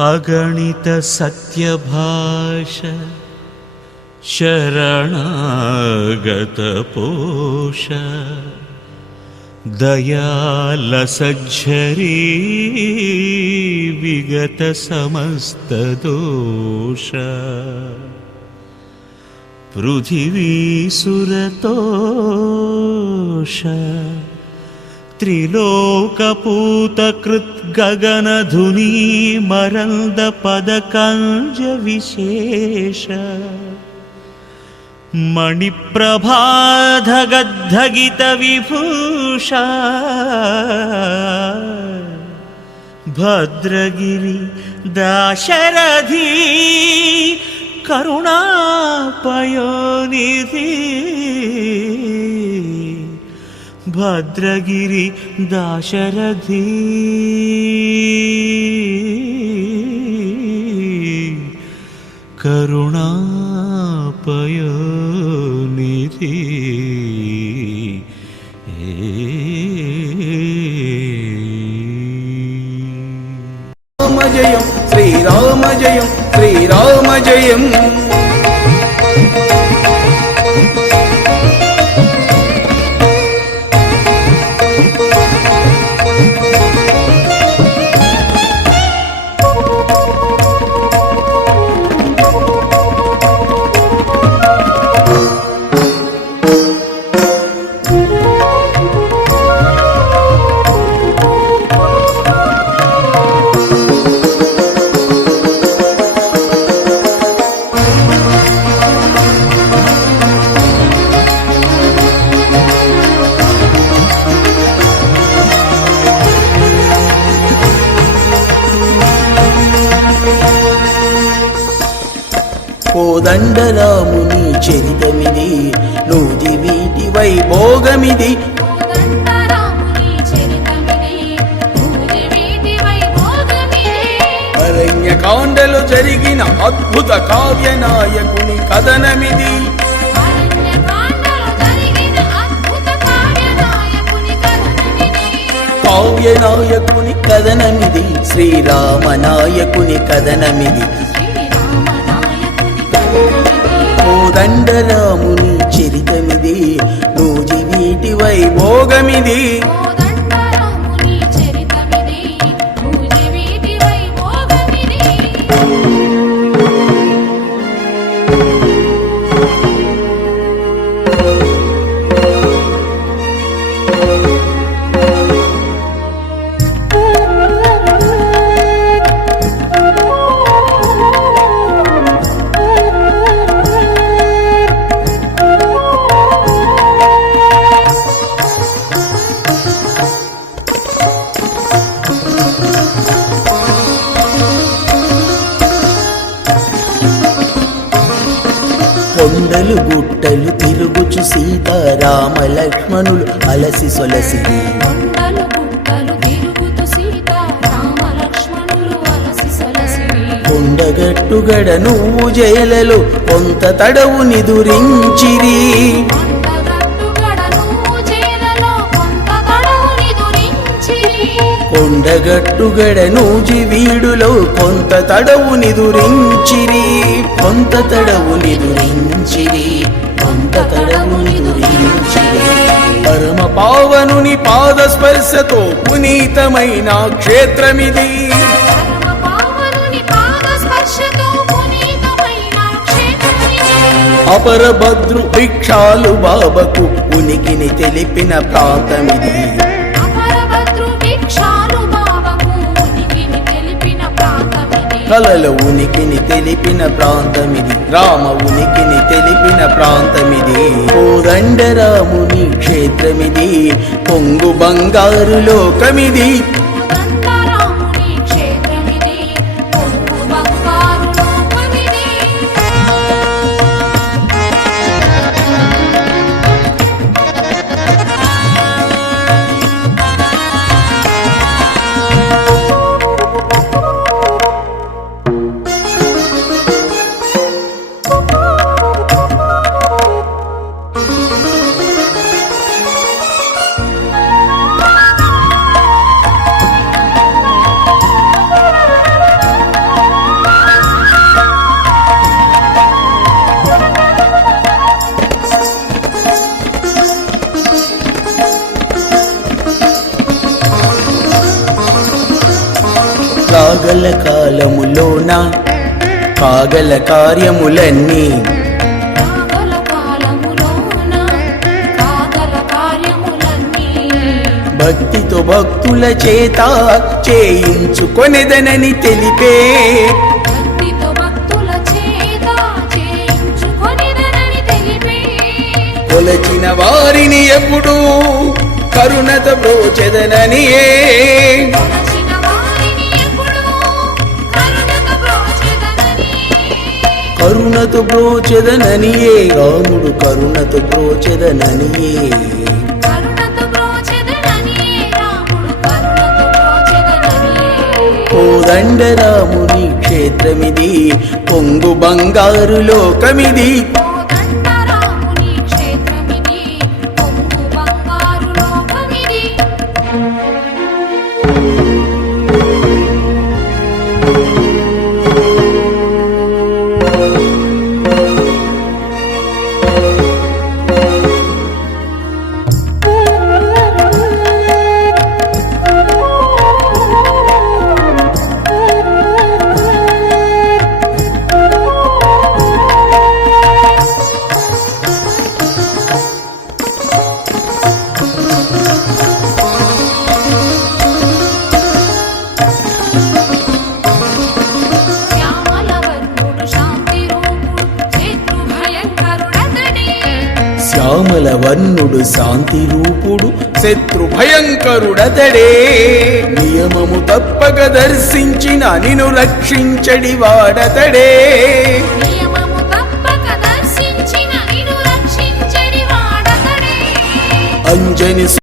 अगणित सत्यभाष शरणागत पोष दयालसज्झरी विगत समस्त दोष पृथिवी सुरतोष त्रिलोकपूतकृत् गगनधुनी मरंद पदकंज विशेष मणिप्रभाधगद्धगित विभूषा भद्रगिरि दाशरथी करुणापयोनिधि भद्रगिरि दाशरथी करुणापयोनिधि राम जयं श्रीराम जयं श्रीराम जयं కోదండరాముని చరితమిది నూది వీటి వైభోగమిది అరణ్యకాండలో జరిగిన అద్భుత కావ్య నాయకుని కథనమిది కావ్య నాయకుని కథనమిది శ్రీరామ నాయకుని కథనమిది కోదండరాముని చరితమిది నూజి వీటి వైభోగమిది కొండలు గుట్టలు తిరుగుచు సీతారామ లక్ష్మణులు అలసి సొలసి కొండగట్టుగడ నువ్వు జయలలో కొంత తడవు నిదురించిరి కొండగట్టుగడ నూజి వీడులో కొంత తడవు నిదురించిరి కొంత తడవు నిదురించిరి కొంత తడవు నిదురించిరి పరమ పావనుని పాద స్పర్శతో పునీతమైన క్షేత్రమిది అపరభద్రు భిక్షాలు బాబకు ఉనికిని తెలిపిన ప్రాంతమిది కలల ఉనికిని తెలిపిన ప్రాంతమిది రామ ఉనికిని తెలిపిన ప్రాంతమిది కోదండరాముని క్షేత్రమిది పొంగు బంగారు లోకమిది కాగల కాలములోన కాగల కార్యములన్నీ కాగల కాలములోన కాగల కార్యములన్నీ భక్తితో భక్తుల చేత చేయించుకొనెదనని తెలిపే భక్తితో భక్తుల చేత చేయించుకొనిదనని తెలిపే కొలచిన వారిని ఎప్పుడు కరుణతో బ్రోచెదననియే కొలచిన వారిని ఎప్పుడూ కరుణతో బ్రోచెదనని కరుణతో బ్రోచెదననియే రాముడు కరుణతో బ్రోచెదననియే కరుణతో బ్రోచెదనని రాముడు కరుణతో బ్రోచెదనని కోదండరాముని క్షేత్రమిది పొంగు బంగారు లోకమిది కోదండరాముని క్షేత్రమిది పొంగు బంగారు లోకమిది శ్యామల వర్ణుడు శాంతి రూపుడు శత్రు భయంకరుడతడే నియమము తప్పక దర్శించిన నిన్ను రక్షించడి వాడతడే నియమము తప్పక దర్శించిన నిన్ను రక్షించడి వాడతడే అంజని